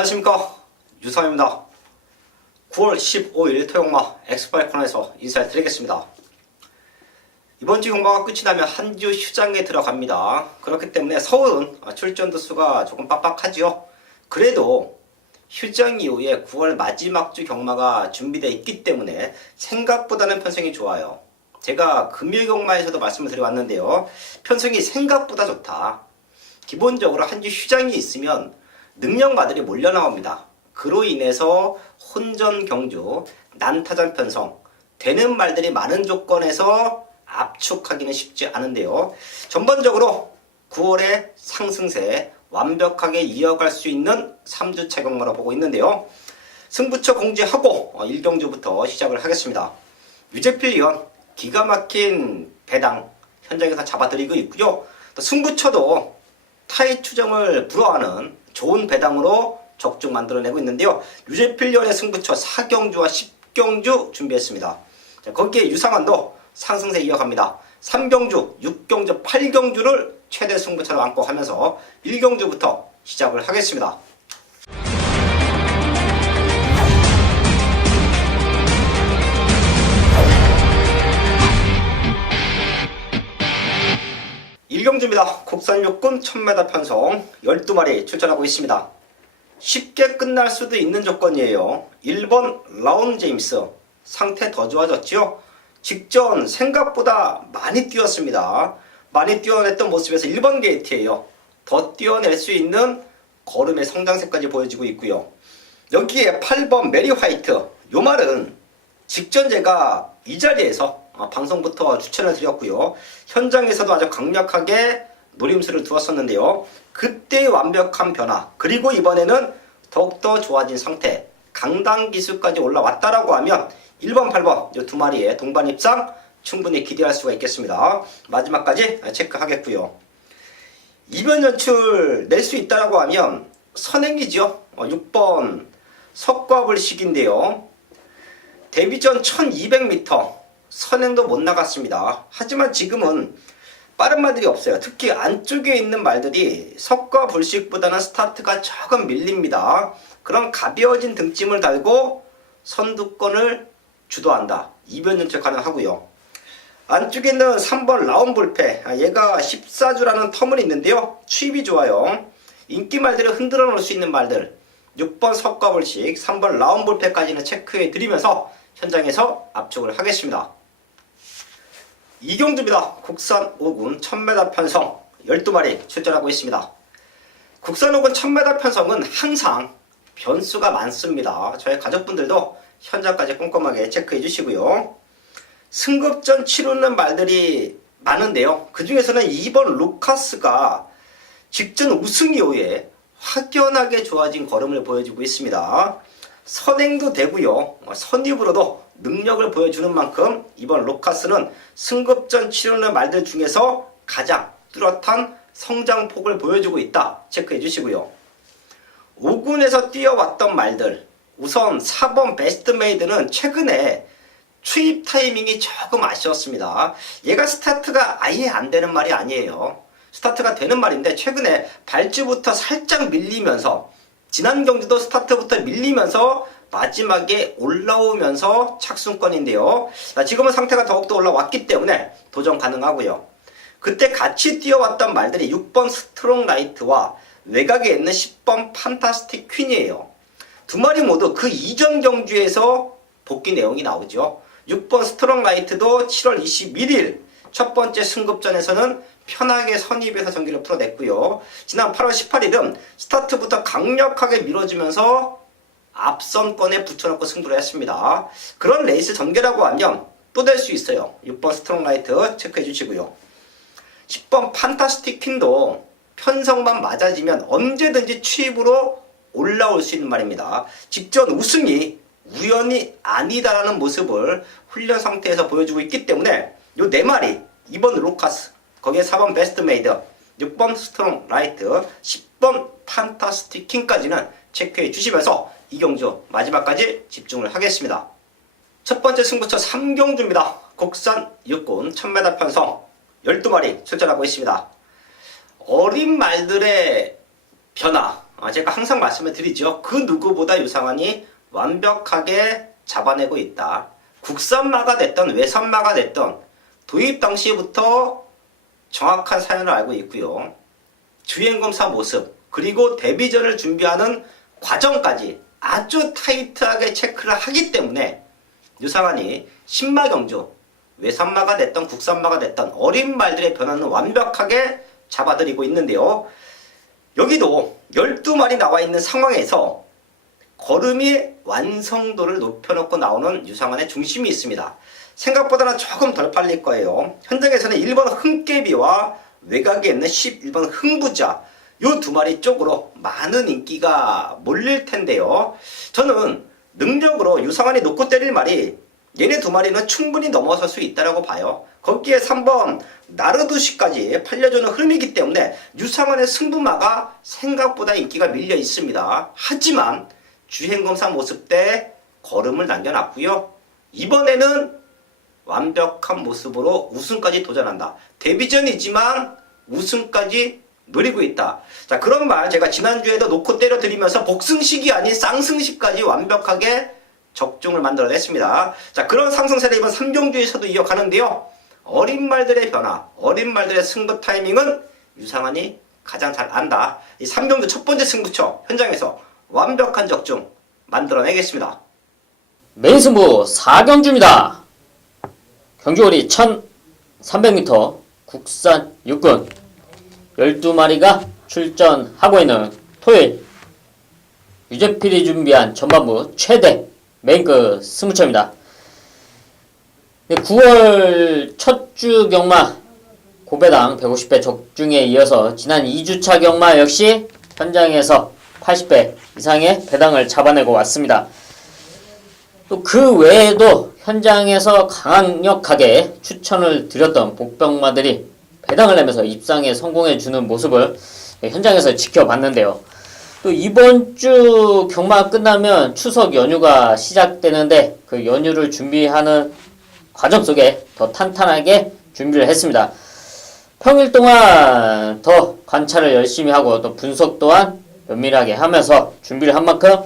안녕하십니까, 유성입니다. 9월 15일 토요일마 엑스파이 코너에서 인사드리겠습니다. 이번 주 경마가 끝이 나면 한 주 휴장에 들어갑니다. 그렇기 때문에 서울은 출전도 수가 조금 빡빡하지요. 그래도 휴장 이후에 9월 마지막 주 경마가 준비되어 있기 때문에 생각보다는 편성이 좋아요. 제가 금요 경마에서도 말씀을 드려왔는데요, 편성이 생각보다 좋다. 기본적으로 한 주 휴장이 있으면 능력마들이 몰려 나옵니다. 그로 인해서 혼전 경주, 난타전 편성, 되는 말들이 많은 조건에서 압축하기는 쉽지 않은데요. 전반적으로 9월의 상승세 완벽하게 이어갈 수 있는 3주차 경마로 보고 있는데요. 승부처 공지하고 1경주부터 시작을 하겠습니다. 유재필 위원 기가 막힌 배당 현장에서 잡아드리고 있고요. 또 승부처도 타의 추정을 불허하는 좋은 배당으로 적중 만들어내고 있는데요. 유재필 위원의 승부처 4경주와 10경주 준비했습니다. 자, 거기에 유상환도 상승세 이어갑니다. 3경주, 6경주, 8경주를 최대 승부처로 안고 하면서 1경주부터 시작을 하겠습니다. 일경주입니다. 국산 육군 1000m 편성 12마리 출전하고 있습니다. 쉽게 끝날 수도 있는 조건이에요. 1번 라운 제임스 상태 더 좋아졌죠. 직전 생각보다 많이 뛰었습니다. 많이 뛰어냈던 모습에서 1번 게이트예요. 더 뛰어낼 수 있는 걸음의 성장세까지 보여지고 있고요. 여기에 8번 메리 화이트, 요 말은 직전 제가 이 자리에서 방송부터 추천을 드렸고요. 현장에서도 아주 강력하게 노림수를 두었었는데요. 그때의 완벽한 변화, 그리고 이번에는 더욱더 좋아진 상태, 강당 기수까지 올라왔다라고 하면 1번, 8번 이 두 마리의 동반 입상 충분히 기대할 수가 있겠습니다. 마지막까지 체크하겠고요. 이변 연출 낼 수 있다라고 하면 선행이죠. 6번 석과불식인데요. 데뷔 전 1200m 선행도 못 나갔습니다. 하지만 지금은 빠른 말들이 없어요. 특히 안쪽에 있는 말들이 석과불식보다는 스타트가 조금 밀립니다. 그런 가벼워진 등짐을 달고 선두권을 주도한다. 이변 연출 가능하고요. 안쪽에 있는 3번 라운불패, 얘가 14주라는 텀을 있는데요. 추입이 좋아요. 인기 말들을 흔들어 놓을 수 있는 말들, 6번 석과불식, 3번 라운불패까지는 체크해 드리면서 현장에서 압축을 하겠습니다. 이경주입니다. 국산 5군 1000m 편성 12마리 출전하고 있습니다. 국산 5군 1000m 편성은 항상 변수가 많습니다. 저희 가족분들도 현장까지 꼼꼼하게 체크해 주시고요. 승급전 치르는 말들이 많은데요. 그 중에서는 2번 루카스가 직전 우승 이후에 확연하게 좋아진 걸음을 보여주고 있습니다. 선행도 되고요. 선입으로도 능력을 보여주는 만큼 이번 루카스는 승급전 치르는 말들 중에서 가장 뚜렷한 성장폭을 보여주고 있다. 체크해 주시고요. 5군에서 뛰어왔던 말들, 우선 4번 베스트메이드는 최근에 추입 타이밍이 조금 아쉬웠습니다. 얘가 스타트가 아예 안 되는 말이 아니에요. 스타트가 되는 말인데 최근에 발주부터 살짝 밀리면서, 지난 경주도 스타트부터 밀리면서 마지막에 올라오면서 착순권인데요. 지금은 상태가 더욱더 올라왔기 때문에 도전 가능하고요. 그때 같이 뛰어왔던 말들이 6번 스트롱 라이트와 외곽에 있는 10번 판타스틱 퀸이에요. 두 마리 모두 그 이전 경주에서 복귀 내용이 나오죠. 6번 스트롱 라이트도 7월 21일 첫 번째 승급전에서는 편하게 선입에서 경기를 풀어냈고요. 지난 8월 18일은 스타트부터 강력하게 밀어주면서 앞선권에 붙여놓고 승부를 했습니다. 그런 레이스 전개라고 하면 또 될 수 있어요. 6번 스트롱 라이트 체크해 주시고요. 10번 판타스틱 퀸도 편성만 맞아지면 언제든지 추입으로 올라올 수 있는 말입니다. 직전 우승이 우연이 아니다라는 모습을 훈련 상태에서 보여주고 있기 때문에 요 4마리, 2번 루카스, 거기에 4번 베스트메이드, 6번 스트롱 라이트, 10번 판타스틱 킹까지는 체크해 주시면서 이경주 마지막까지 집중을 하겠습니다. 첫 번째 승부처 3경주입니다. 국산 육군 1000m 편성 12마리 출전하고 있습니다. 어린 말들의 변화, 제가 항상 말씀을 드리죠. 그 누구보다 유상환이 완벽하게 잡아내고 있다. 국산마가 됐던 외산마가 됐던 도입 당시부터 정확한 사연을 알고 있고요. 주행검사 모습 그리고 데뷔전을 준비하는 과정까지 아주 타이트하게 체크를 하기 때문에 유상환이 신마경주 외산마가 됐던 국산마가 됐던 어린 말들의 변화는 완벽하게 잡아들이고 있는데요. 여기도 12마리 나와 있는 상황에서 걸음이 완성도를 높여놓고 나오는 유상환의 중심이 있습니다. 생각보다는 조금 덜 빨릴 거예요. 현장에서는 1번 흥깨비와 외곽에 있는 11번 흥부자 요 두 마리 쪽으로 많은 인기가 몰릴 텐데요. 저는 능력으로 유상환이 놓고 때릴 말이 얘네 두 마리는 충분히 넘어설 수 있다고 봐요. 거기에 3번 나르두시까지 팔려주는 흐름이기 때문에 유상환의 승부마가 생각보다 인기가 밀려 있습니다. 하지만 주행검사 모습 때 걸음을 남겨놨고요. 이번에는 완벽한 모습으로 우승까지 도전한다. 데뷔전이지만 우승까지 노리고 있다. 자, 그런 말 제가 지난주에도 놓고 때려드리면서 복승식이 아닌 쌍승식까지 완벽하게 적중을 만들어냈습니다. 자, 그런 상승세를 이번 3경주에서도 이어가는데요. 어린 말들의 변화, 어린 말들의 승부 타이밍은 유상환이 가장 잘 안다. 이 3경주 첫 번째 승부처 현장에서 완벽한 적중 만들어내겠습니다. 메인 승부 4경주입니다. 경주거리 1300m 국산 육군 12마리가 출전하고 있는 토요일 유재필이 준비한 전반부 최대 메인급 승부처입니다. 9월 첫 주 경마 고배당 150배 적중에 이어서 지난 2주차 경마 역시 현장에서 80배 이상의 배당을 잡아내고 왔습니다. 또 그 외에도 현장에서 강력하게 추천을 드렸던 복병마들이 배당을 내면서 입상에 성공해주는 모습을 현장에서 지켜봤는데요. 또 이번 주 경마가 끝나면 추석 연휴가 시작되는데 그 연휴를 준비하는 과정 속에 더 탄탄하게 준비를 했습니다. 평일 동안 더 관찰을 열심히 하고 또 분석 또한 면밀하게 하면서 준비를 한 만큼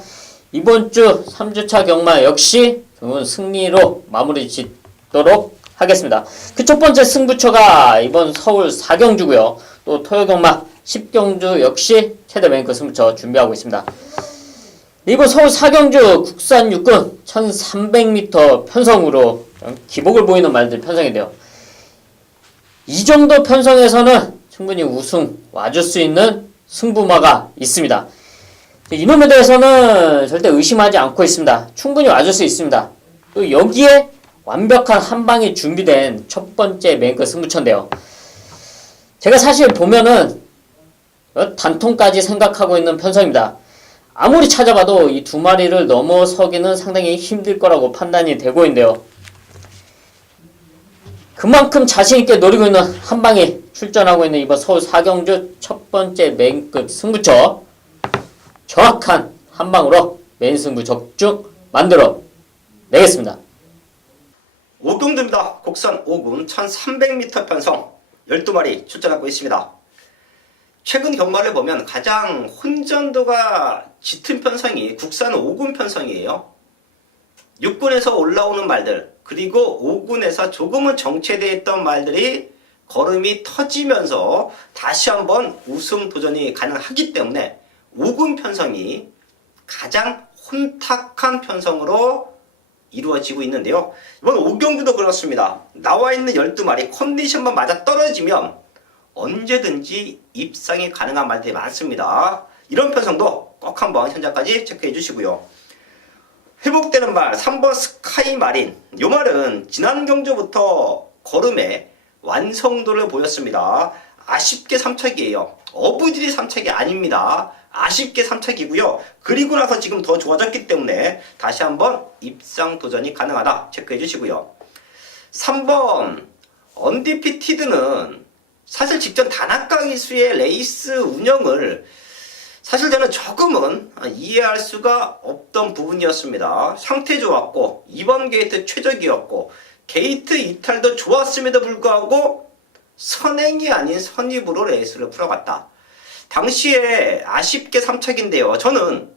이번 주 3주차 경마 역시 좋은 승리로 마무리 짓도록 하겠습니다. 그 첫 번째 승부처가 이번 서울 4경주고요. 또 토요 경마 10경주 역시 최대 메인급 승부처 준비하고 있습니다. 이번 서울 4경주 국산 육군 1300m 편성으로 기복을 보이는 말들 편성인데요. 이 정도 편성에서는 충분히 우승 와줄 수 있는 승부마가 있습니다. 이놈에 대해서는 절대 의심하지 않고 있습니다. 충분히 와줄 수 있습니다. 또 여기에 완벽한 한방이 준비된 첫 번째 메인급 승부처인데요. 제가 사실 보면은 단통까지 생각하고 있는 편성입니다. 아무리 찾아봐도 이 두 마리를 넘어서기는 상당히 힘들 거라고 판단이 되고 있는데요. 그만큼 자신있게 노리고 있는 한방이 출전하고 있는 이번 서울 4경주 첫 번째 메인급 승부처 정확한 한방으로 메인 승부 적중 만들어 내겠습니다. 5경주입니다. 국산 5군 1300m 편성 12마리 출전하고 있습니다. 최근 경마를 보면 가장 혼전도가 짙은 편성이 국산 5군 편성이에요. 6군에서 올라오는 말들 그리고 5군에서 조금은 정체되어 있던 말들이 걸음이 터지면서 다시 한번 우승 도전이 가능하기 때문에 5군 편성이 가장 혼탁한 편성으로 이루어지고 있는데요. 이번 5경주도 그렇습니다. 나와 있는 12마리 컨디션만 맞아 떨어지면 언제든지 입상이 가능한 말들이 많습니다. 이런 편성도 꼭 한번 현장까지 체크해 주시고요. 회복되는 말 3번 스카이 마린. 이 말은 지난 경주부터 걸음에 완성도를 보였습니다. 아쉽게 3착이에요. 어부질이 3착이 아닙니다. 아쉽게 3착이고요. 그리고 나서 지금 더 좋아졌기 때문에 다시 한번 입상 도전이 가능하다 체크해 주시고요. 3번 언디피티드는 사실 직전 다나카 기수의 레이스 운영을 사실 저는 조금은 이해할 수가 없던 부분이었습니다. 상태 좋았고 2번 게이트 최적이었고 게이트 이탈도 좋았음에도 불구하고 선행이 아닌 선입으로 레이스를 풀어갔다. 당시에 아쉽게 3착인데요. 저는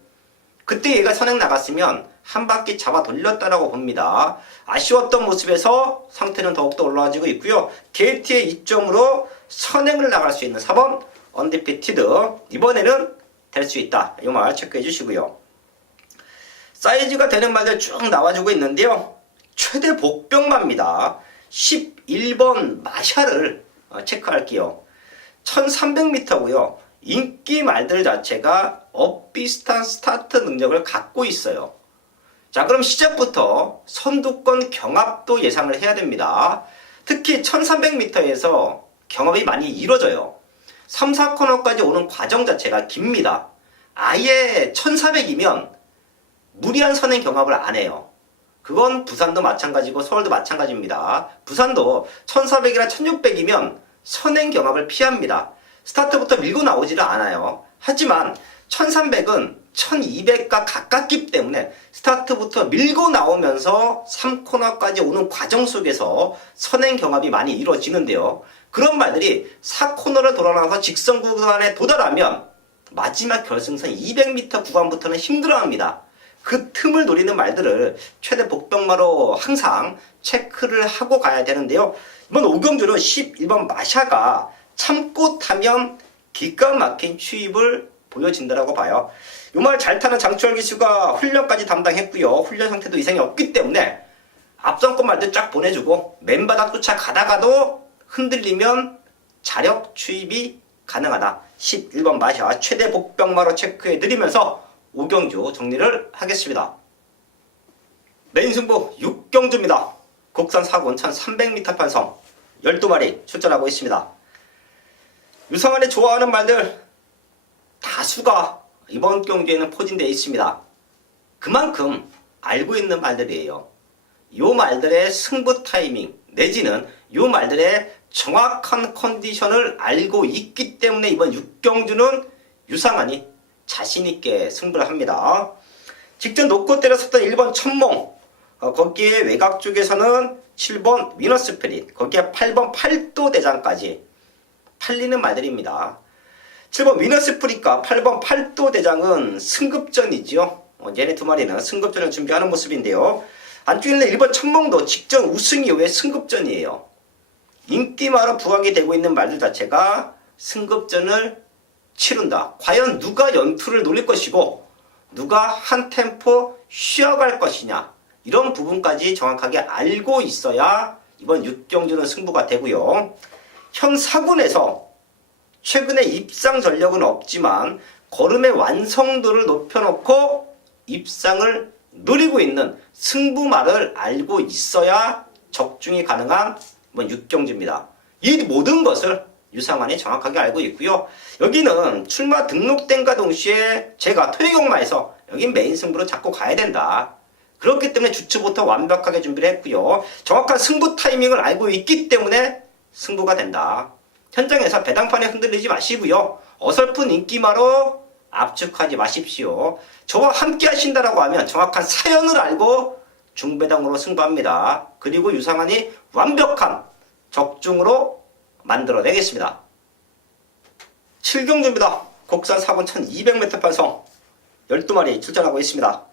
그때 얘가 선행 나갔으면 한 바퀴 잡아 돌렸다라고 봅니다. 아쉬웠던 모습에서 상태는 더욱더 올라와지고 있고요. 게이트의 이점으로 선행을 나갈 수 있는 4번 언디피티드 이번에는 될 수 있다. 이 말 체크해 주시고요. 사이즈가 되는 말들 쭉 나와주고 있는데요. 최대 복병마입니다. 11번 마샤를 체크할게요. 1300m고요. 인기 말들 자체가 엇비슷한 스타트 능력을 갖고 있어요. 자, 그럼 시작부터 선두권 경합도 예상을 해야 됩니다. 특히 1300m에서 경합이 많이 이루어져요. 3, 4코너까지 오는 과정 자체가 깁니다. 아예 1400이면 무리한 선행 경합을 안 해요. 그건 부산도 마찬가지고 서울도 마찬가지입니다. 부산도 1400이나 1600이면 선행 경합을 피합니다. 스타트부터 밀고 나오지를 않아요. 하지만 1300은 1200과 가깝기 때문에 스타트부터 밀고 나오면서 3코너까지 오는 과정 속에서 선행 경합이 많이 이루어지는데요. 그런 말들이 4코너를 돌아나서 직선 구간에 도달하면 마지막 결승선 200m 구간부터는 힘들어합니다. 그 틈을 노리는 말들을 최대 복병마로 항상 체크를 하고 가야 되는데요. 이번 오경주는 11번 마샤가 참고 타면 기가 막힌 추입을 보여진다라고 봐요. 이 말 잘 타는 장추월 기수가 훈련까지 담당했고요. 훈련 상태도 이상이 없기 때문에 앞선권 말들 쫙 보내주고 맨바닥 쫓아가다가도 흔들리면 자력 추입이 가능하다. 11번 마샤 최대 복병마로 체크해드리면서 오경주 정리를 하겠습니다. 메인 승부 6경주입니다. 국산 4군 1300m 편성 12마리 출전하고 있습니다. 유성환이 좋아하는 말들 다수가 이번 경주에는 포진되어 있습니다. 그만큼 알고 있는 말들이에요. 요 말들의 승부 타이밍 내지는 요 말들의 정확한 컨디션을 알고 있기 때문에 이번 6경주는 유상환이 자신있게 승부를 합니다. 직전 놓고 때렸었던 1번 천몽 거기에 외곽 쪽에서는 7번 위너스피릿 거기에 8번 팔도대장까지 팔리는 말들입니다. 7번 위너스프리카 8번 팔도대장은 승급전이죠. 얘네 두 마리는 승급전을 준비하는 모습인데요. 안쪽에 있는 1번 천몽도 직전 우승 이후에 승급전이에요. 인기마로 부각이 되고 있는 말들 자체가 승급전을 치른다. 과연 누가 연투를 노릴 것이고 누가 한 템포 쉬어갈 것이냐 이런 부분까지 정확하게 알고 있어야 이번 6경주는 승부가 되고요. 현 4군에서 최근에 입상 전력은 없지만 걸음의 완성도를 높여놓고 입상을 노리고 있는 승부말을 알고 있어야 적중이 가능한 이번 6경주입니다. 이 모든 것을 유상환이 정확하게 알고 있고요. 여기는 출마 등록된과 동시에 제가 토요경마에서 여긴 메인 승부로 잡고 가야 된다. 그렇기 때문에 주초부터 완벽하게 준비를 했고요. 정확한 승부 타이밍을 알고 있기 때문에 승부가 된다. 현장에서 배당판에 흔들리지 마시고요. 어설픈 인기마로 압축하지 마십시오. 저와 함께 하신다라고 하면 정확한 사연을 알고 중배당으로 승부합니다. 그리고 유상환이 완벽한 적중으로 만들어내겠습니다. 7경주입니다. 국산 4군 1200m 편성 12마리 출전하고 있습니다.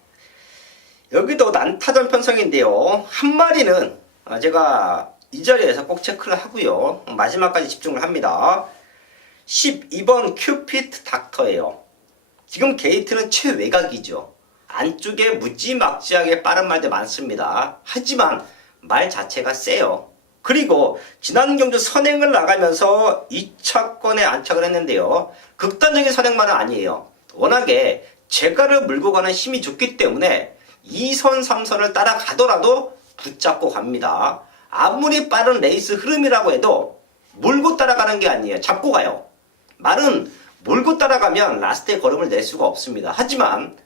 여기도 난타전 편성인데요. 한 마리는 제가 이 자리에서 꼭 체크를 하고요. 마지막까지 집중을 합니다. 12번 큐피트 닥터예요. 지금 게이트는 최외곽이죠. 안쪽에 무지막지하게 빠른 말들 많습니다. 하지만 말 자체가 세요. 그리고 지난 경주 선행을 나가면서 2차권에 안착을 했는데요. 극단적인 선행만은 아니에요. 워낙에 제가를 물고 가는 힘이 좋기 때문에 2선, 3선을 따라가더라도 붙잡고 갑니다. 아무리 빠른 레이스 흐름이라고 해도 몰고 따라가는 게 아니에요. 잡고 가요. 말은 몰고 따라가면 라스트에 걸음을 낼 수가 없습니다. 하지만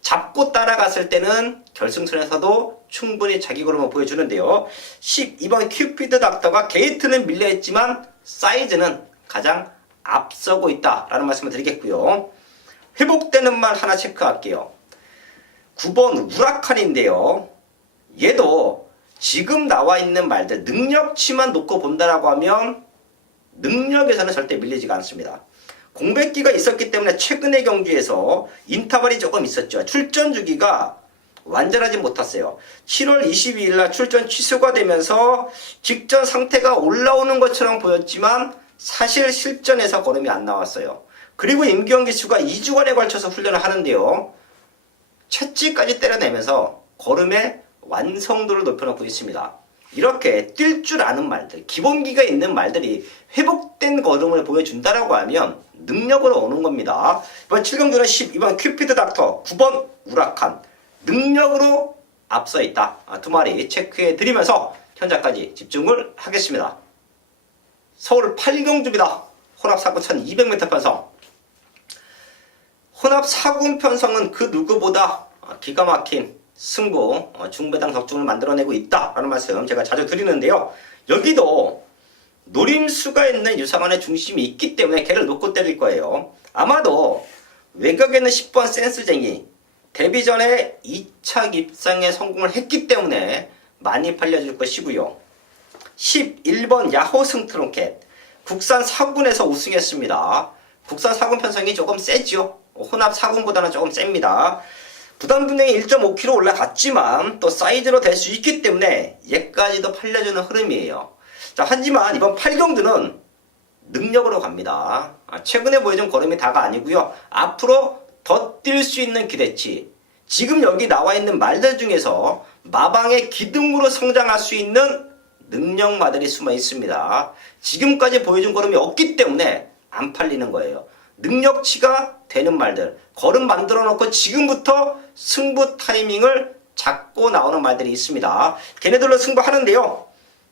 잡고 따라갔을 때는 결승선에서도 충분히 자기 걸음을 보여주는데요. 12번 큐피드 닥터가 게이트는 밀려있지만 사이즈는 가장 앞서고 있다라는 말씀을 드리겠고요. 회복되는 말 하나 체크할게요. 9번 우라칸인데요. 얘도 지금 나와 있는 말들 능력치만 놓고 본다라고 하면 능력에서는 절대 밀리지가 않습니다. 공백기가 있었기 때문에 최근의 경기에서 인터벌이 조금 있었죠. 출전 주기가 완전하지 못했어요. 7월 22일 날 출전 취소가 되면서 직전 상태가 올라오는 것처럼 보였지만 사실 실전에서 걸음이 안 나왔어요. 그리고 임기영 기수가 2주간에 걸쳐서 훈련을 하는데요. 채찌까지 때려내면서 걸음의 완성도를 높여놓고 있습니다. 이렇게 뛸 줄 아는 말들, 기본기가 있는 말들이 회복된 걸음을 보여준다라고 하면 능력으로 오는 겁니다. 이번 7경주는 12번 큐피드 닥터, 9번 우라칸, 능력으로 앞서 있다. 두 마리 체크해 드리면서 현장까지 집중을 하겠습니다. 서울 8경주입니다. 혼합 4군 1200m 편성. 혼합 4군 편성은 그 누구보다 기가 막힌 승부, 중배당 적중을 만들어내고 있다라는 말씀 제가 자주 드리는데요. 여기도 노림수가 있는 유상환의 중심이 있기 때문에 걔를 놓고 때릴 거예요. 아마도 외곽에 있는 10번 센스쟁이 데뷔 전에 2차 입상에 성공을 했기 때문에 많이 팔려줄 것이고요. 11번 야호 승트론켓, 국산 4군에서 우승했습니다. 국산 4군 편성이 조금 세죠. 혼합 4군보다는 조금 셉니다. 부담 분량이 1.5kg 올라갔지만 또 사이즈로 될 수 있기 때문에 얘까지도 팔려주는 흐름이에요. 자, 하지만 이번 8경주는 능력으로 갑니다. 최근에 보여준 걸음이 다가 아니고요. 앞으로 더 뛸 수 있는 기대치. 지금 여기 나와 있는 말들 중에서 마방의 기둥으로 성장할 수 있는 능력마들이 숨어 있습니다. 지금까지 보여준 걸음이 없기 때문에 안 팔리는 거예요. 능력치가 되는 말들, 걸음 만들어 놓고 지금부터 승부 타이밍을 잡고 나오는 말들이 있습니다. 걔네들로 승부하는데요.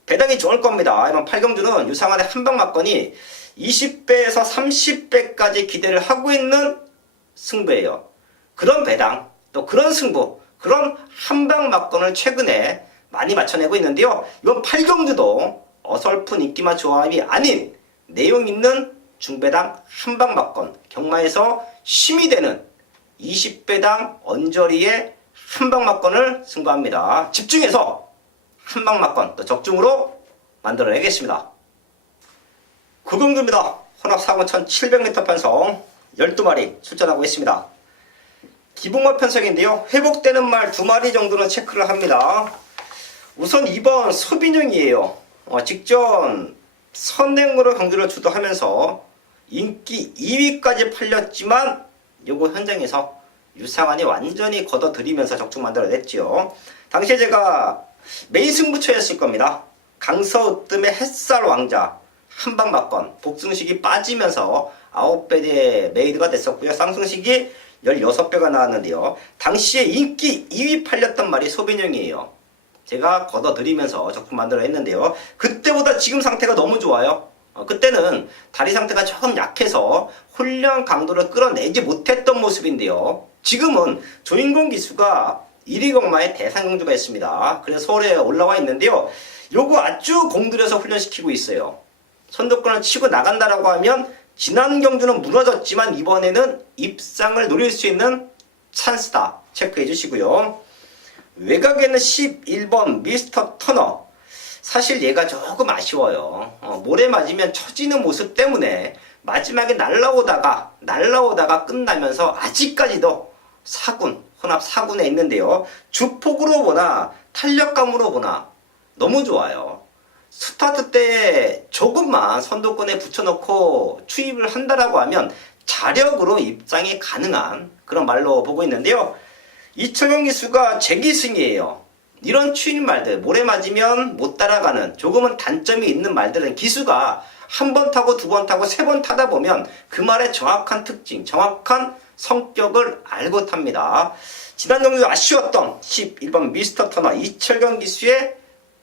배당이 좋을 겁니다. 이번 8경주는 유상환의 한방 맞건이 20배에서 30배까지 기대를 하고 있는 승부예요. 그런 배당, 또 그런 승부, 그런 한방 맞건을 최근에 많이 맞춰내고 있는데요. 이번 8경주도 어설픈 인기만 조합이 아닌 내용 있는 중배당 한방 맞건, 경마에서 힘이 되는 20배당 언저리의 한방 맞건을 승부합니다. 집중해서 한방 맞건 또 적중으로 만들어내겠습니다. 9경주입니다. 혼합 4군 1700m 편성 12마리 출전하고 있습니다. 기본마 편성인데요. 회복되는 말 2마리 정도는 체크를 합니다. 우선 2번 소빈영이에요. 직전 선행으로 경주를 주도하면서 인기 2위까지 팔렸지만 요거 현장에서 유상환이 완전히 걷어들이면서 적중 만들어냈죠. 당시에 제가 메인 승부처였을 겁니다. 강서으뜸의 햇살 왕자 한방 맞건 복승식이 빠지면서 9배의 메이드가 됐었고요. 쌍승식이 16배가 나왔는데요. 당시에 인기 2위 팔렸던 말이 소빈영이에요. 제가 걷어들이면서 적중 만들어냈는데요. 그때보다 지금 상태가 너무 좋아요. 그때는 다리 상태가 조금 약해서 훈련 강도를 끌어내지 못했던 모습인데요. 지금은 조인공 기수가 1위 경마에 대상 경주가 있습니다. 그래서 서울에 올라와 있는데요. 요거 아주 공들여서 훈련시키고 있어요. 선두권을 치고 나간다라고 하면 지난 경주는 무너졌지만 이번에는 입상을 노릴 수 있는 찬스다. 체크해 주시고요. 외곽에는 11번 미스터 터너. 사실 얘가 조금 아쉬워요. 모래 맞으면 처지는 모습 때문에 마지막에 날라오다가 끝나면서 아직까지도 4군, 혼합 4군에 있는데요. 주폭으로 보나 탄력감으로 보나 너무 좋아요. 스타트 때 조금만 선두권에 붙여놓고 투입을 한다라고 하면 자력으로 입상이 가능한 그런 말로 보고 있는데요. 이철경 기수가 재기승이에요. 이런 추인 말들, 모래 맞으면 못 따라가는 조금은 단점이 있는 말들은 기수가 한 번 타고 두 번 타고 세 번 타다 보면 그 말의 정확한 특징, 정확한 성격을 알고 탑니다. 지난 경주 아쉬웠던 11번 미스터 터너 이철경 기수의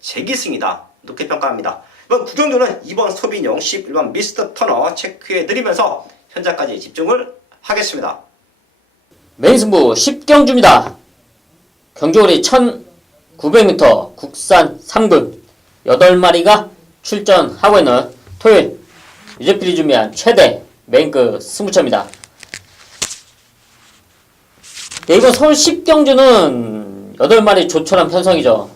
재기승이다. 높게 평가합니다. 이번 9경주는 2번 소빈용 11번 미스터 터너 체크해드리면서 현장까지 집중을 하겠습니다. 메인 승부 10경주입니다. 경주거리 1900m 국산 3군 8마리가 출전하고 있는 토요일 유재필이 준비한 최대 메인급 승부처입니다. 네, 이번 서울 10경주는 8마리 조촐한 편성이죠.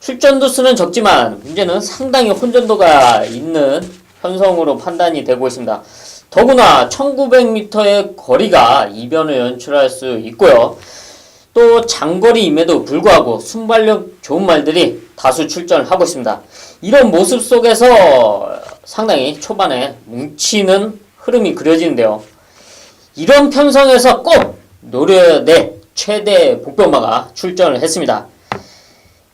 출전도 수는 적지만 문제는 상당히 혼전도가 있는 편성으로 판단이 되고 있습니다. 더구나 1900m의 거리가 이변을 연출할 수 있고요. 또 장거리임에도 불구하고 순발력 좋은 말들이 다수 출전을 하고 있습니다. 이런 모습 속에서 상당히 초반에 뭉치는 흐름이 그려지는데요. 이런 편성에서 꼭 노려야 될 최대 복병마가 출전을 했습니다.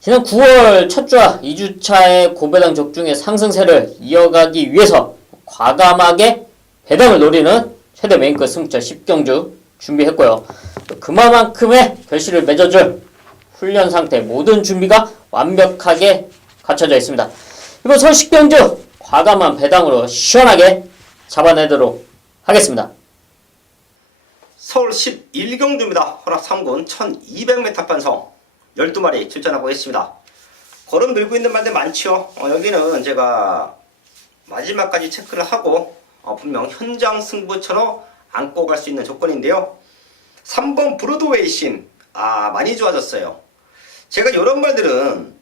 지난 9월 첫 주와 2주차의 고배당 적중의 상승세를 이어가기 위해서 과감하게 배당을 노리는 최대 메인급 승부처 10경주 준비했고요. 그만큼의 결실을 맺어줄 훈련 상태 모든 준비가 완벽하게 갖춰져 있습니다. 이번 서울 10경주 과감한 배당으로 시원하게 잡아내도록 하겠습니다. 서울 11경주입니다. 허락 3군 1200m 편성 12마리 출전하고 있습니다. 걸음 늘고 있는 말들 많죠. 여기는 제가 마지막까지 체크를 하고 분명 현장 승부처럼 안고 갈 수 있는 조건인데요. 3번 브로드웨이 신 많이 좋아졌어요. 제가 이런 말들은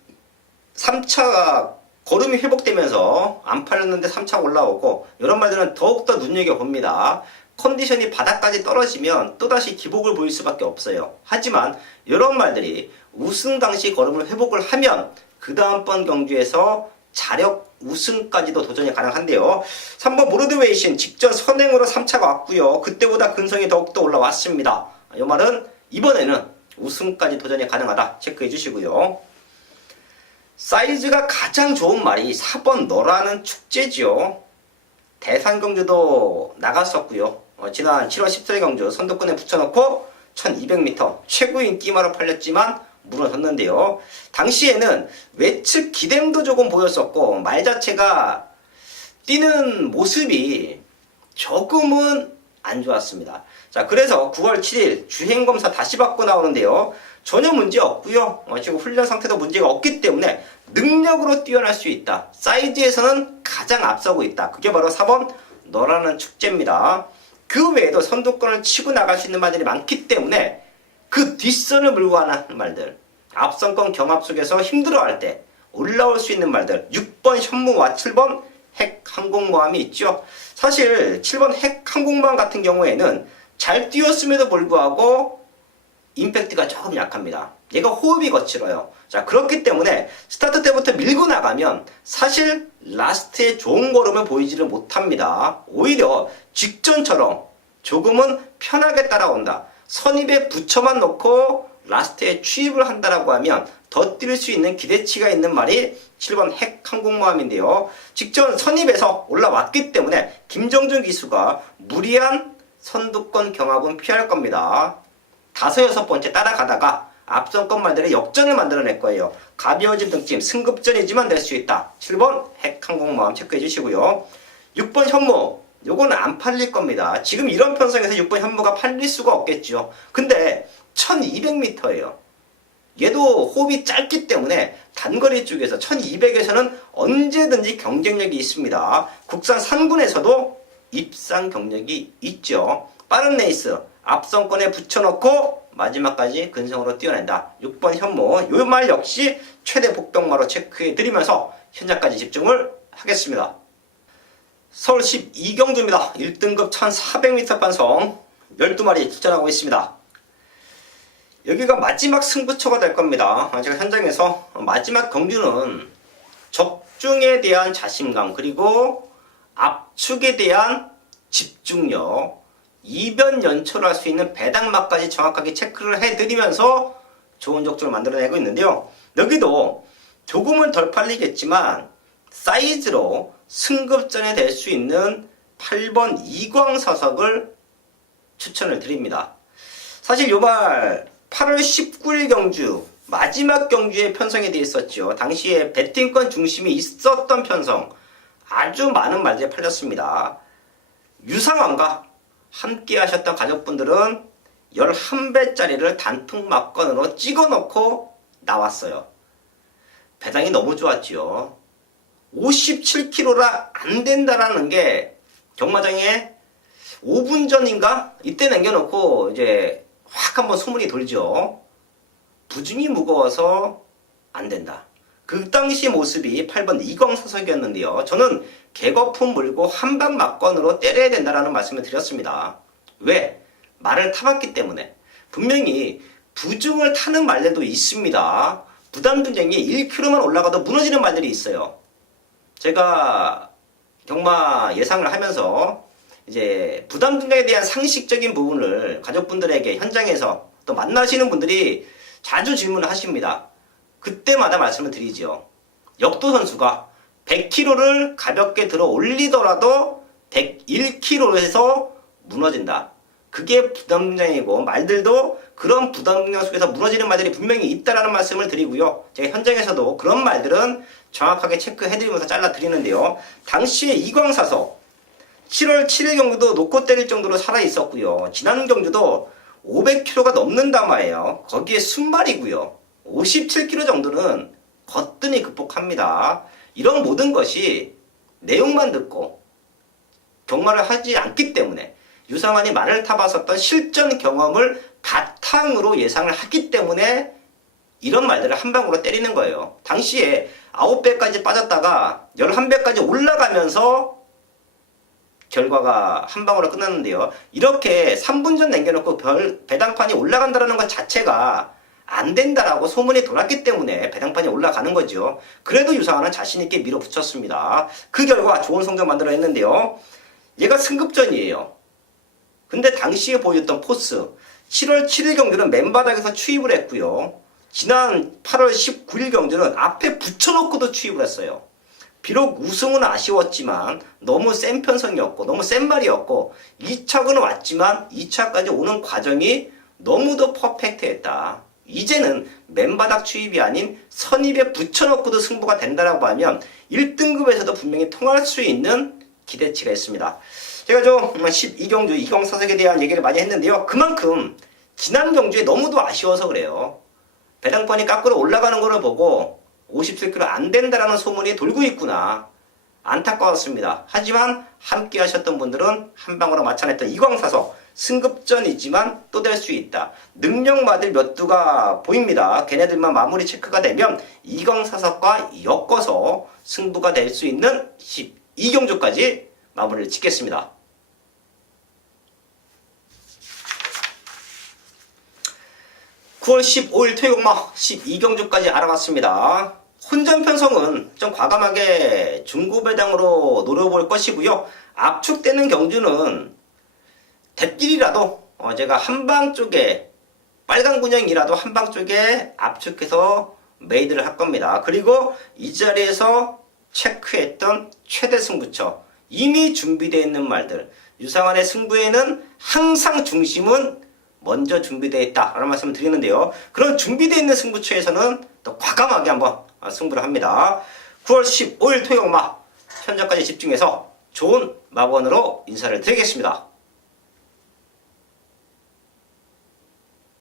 3차 걸음이 회복되면서 안 팔렸는데 3차 올라오고 이런 말들은 더욱더 눈여겨봅니다. 컨디션이 바닥까지 떨어지면 또다시 기복을 보일 수밖에 없어요. 하지만 이런 말들이 우승 당시 걸음을 회복을 하면 그 다음번 경주에서 자력 우승까지도 도전이 가능한데요. 3번 브로드웨이신 직전 선행으로 3차가 왔고요. 그때보다 근성이 더욱더 올라왔습니다. 이 말은 이번에는 우승까지 도전이 가능하다 체크해 주시고요. 사이즈가 가장 좋은 말이 4번 너라는 축제지요. 대산경주도 나갔었고요. 지난 7월 14일 경주 선두권에 붙여놓고 1200m 최고 인기마로 팔렸지만 무너졌는데요. 당시에는 외측 기댐도 조금 보였었고 말 자체가 뛰는 모습이 조금은 안 좋았습니다. 자, 그래서 9월 7일 주행검사 다시 받고 나오는데요. 전혀 문제 없고요. 지금 훈련 상태도 문제가 없기 때문에 능력으로 뛰어날 수 있다. 사이즈에서는 가장 앞서고 있다. 그게 바로 4번 너라는 축제입니다. 그 외에도 선두권을 치고 나갈 수 있는 말들이 많기 때문에 그 뒷선을 물고 가는 말들, 앞선권 경합 속에서 힘들어할 때 올라올 수 있는 말들, 6번 현무와 7번 핵항공모함이 있죠. 사실 7번 핵항공모함 같은 경우에는 잘 뛰었음에도 불구하고 임팩트가 조금 약합니다. 얘가 호흡이 거칠어요. 자, 그렇기 때문에 스타트 때부터 밀고 나가면 사실 라스트에 좋은 걸음을 보이지를 못합니다. 오히려 직전처럼 조금은 편하게 따라온다. 선입에 붙여만 놓고 라스트에 추입을 한다라고 하면 더 뛸 수 있는 기대치가 있는 말이 7번 핵항공모함인데요. 직전 선입에서 올라왔기 때문에 김정준 기수가 무리한 선두권 경합은 피할 겁니다. 5, 6번째 따라가다가 앞선권 말들의 역전을 만들어낼 거예요. 가벼워진 등짐 승급전이지만 낼 수 있다. 7번 핵항공모함 체크해 주시고요. 6번 현무 요거는 안 팔릴 겁니다. 지금 이런 편성에서 6번 현무가 팔릴 수가 없겠죠. 근데 1200m예요. 얘도 호흡이 짧기 때문에 단거리 쪽에서 1200에서는 언제든지 경쟁력이 있습니다. 국산 산군에서도 입상 경력이 있죠. 빠른 레이스 앞선권에 붙여놓고 마지막까지 근성으로 뛰어낸다. 6번 현무 요 말 역시 최대 복병마로 체크해드리면서 현장까지 집중을 하겠습니다. 서울 12경주입니다. 1등급 1400m 반성 12마리 출전하고 있습니다. 여기가 마지막 승부처가 될 겁니다. 제가 현장에서 마지막 경주는 적중에 대한 자신감 그리고 압축에 대한 집중력 이변 연출할 수 있는 배당막까지 정확하게 체크를 해드리면서 좋은 적중을 만들어내고 있는데요. 여기도 조금은 덜 팔리겠지만 사이즈로 승급전에 될 수 있는 8번 이광사석을 추천을 드립니다. 사실 요말 8월 19일 경주 마지막 경주에 편성이 되어 있었죠. 당시에 배팅권 중심이 있었던 편성 아주 많은 말들이 팔렸습니다. 유상황과 함께 하셨던 가족분들은 11배짜리를 단통 막건으로 찍어놓고 나왔어요. 배당이 너무 좋았죠. 57kg라 안 된다라는 게 경마장에 5분 전인가 이때 남겨놓고 이제 확 한번 소문이 돌죠. 부중이 무거워서 안 된다. 그 당시 모습이 8번 이광사석이었는데요. 저는 개거품 물고 한방 막건으로 때려야 된다라는 말씀을 드렸습니다. 왜? 말을 타봤기 때문에. 분명히 부중을 타는 말들도 있습니다. 부담중량이 1kg만 올라가도 무너지는 말들이 있어요. 제가 경마 예상을 하면서 이제 부담중량에 대한 상식적인 부분을 가족분들에게 현장에서 또 만나시는 분들이 자주 질문을 하십니다. 그때마다 말씀을 드리죠. 역도 선수가 100kg를 가볍게 들어 올리더라도 101kg에서 무너진다. 그게 부담중량이고 말들도 그런 부담중량 속에서 무너지는 말들이 분명히 있다라는 말씀을 드리고요. 제가 현장에서도 그런 말들은 정확하게 체크해드리면서 잘라드리는데요. 당시에 이광사서 7월 7일 경주도 놓고 때릴 정도로 살아있었고요. 지난 경주도 500kg가 넘는 담화예요. 거기에 순발이고요. 57kg 정도는 거뜬히 극복합니다. 이런 모든 것이 내용만 듣고 경마를 하지 않기 때문에 유상환이 말을 타봤었던 실전 경험을 바탕으로 예상을 하기 때문에 이런 말들을 한 방으로 때리는 거예요. 당시에 9배까지 빠졌다가 11배까지 올라가면서 결과가 한 방으로 끝났는데요. 이렇게 3분전 남겨놓고 배당판이 올라간다는 것 자체가 안 된다라고 소문이 돌았기 때문에 배당판이 올라가는 거죠. 그래도 유상환은 자신있게 밀어붙였습니다. 그 결과 좋은 성적 만들어냈는데요. 얘가 승급전이에요. 근데 당시에 보였던 포스 7월 7일 경주는 맨바닥에서 추입을 했고요. 지난 8월 19일 경주는 앞에 붙여놓고도 추입을 했어요. 비록 우승은 아쉬웠지만 너무 센 편성이었고 너무 센 말이었고 2차는 왔지만 2차까지 오는 과정이 너무도 퍼펙트했다. 이제는 맨바닥 추입이 아닌 선입에 붙여놓고도 승부가 된다라고 하면 1등급에서도 분명히 통할 수 있는 기대치가 있습니다. 제가 좀 12경주 이광사석에 대한 얘기를 많이 했는데요. 그만큼 지난 경주에 너무도 아쉬워서 그래요. 배당판이 깎으러 올라가는 거를 보고 57kg 안 된다라는 소문이 돌고 있구나. 안타까웠습니다. 하지만 함께 하셨던 분들은 한 방으로 맞춰냈던 이광사석 승급전이지만 또 될 수 있다. 능력마들 몇 두가 보입니다. 걔네들만 마무리 체크가 되면 이광사석과 엮어서 승부가 될 수 있는 12경주까지 마무리를 짓겠습니다. (9월 15일) 토요일마 12경주까지 알아봤습니다. 혼전 편성은 좀 과감하게 중고배당으로 노려볼 것이고요. 압축되는 경주는 대길이라도 제가 한방 쪽에 빨간 군형이라도 한방 쪽에 압축해서 메이드를 할 겁니다. 그리고 이 자리에서 체크했던 최대 승부처 이미 준비되어 있는 말들 유상환의 승부에는 항상 중심은 먼저 준비되어 있다라는 말씀을 드리는데요. 그런 준비되어 있는 승부처에서는 또 과감하게 한번 승부를 합니다. 9월 15일 토요일 마 현장까지 집중해서 좋은 마번으로 인사를 드리겠습니다.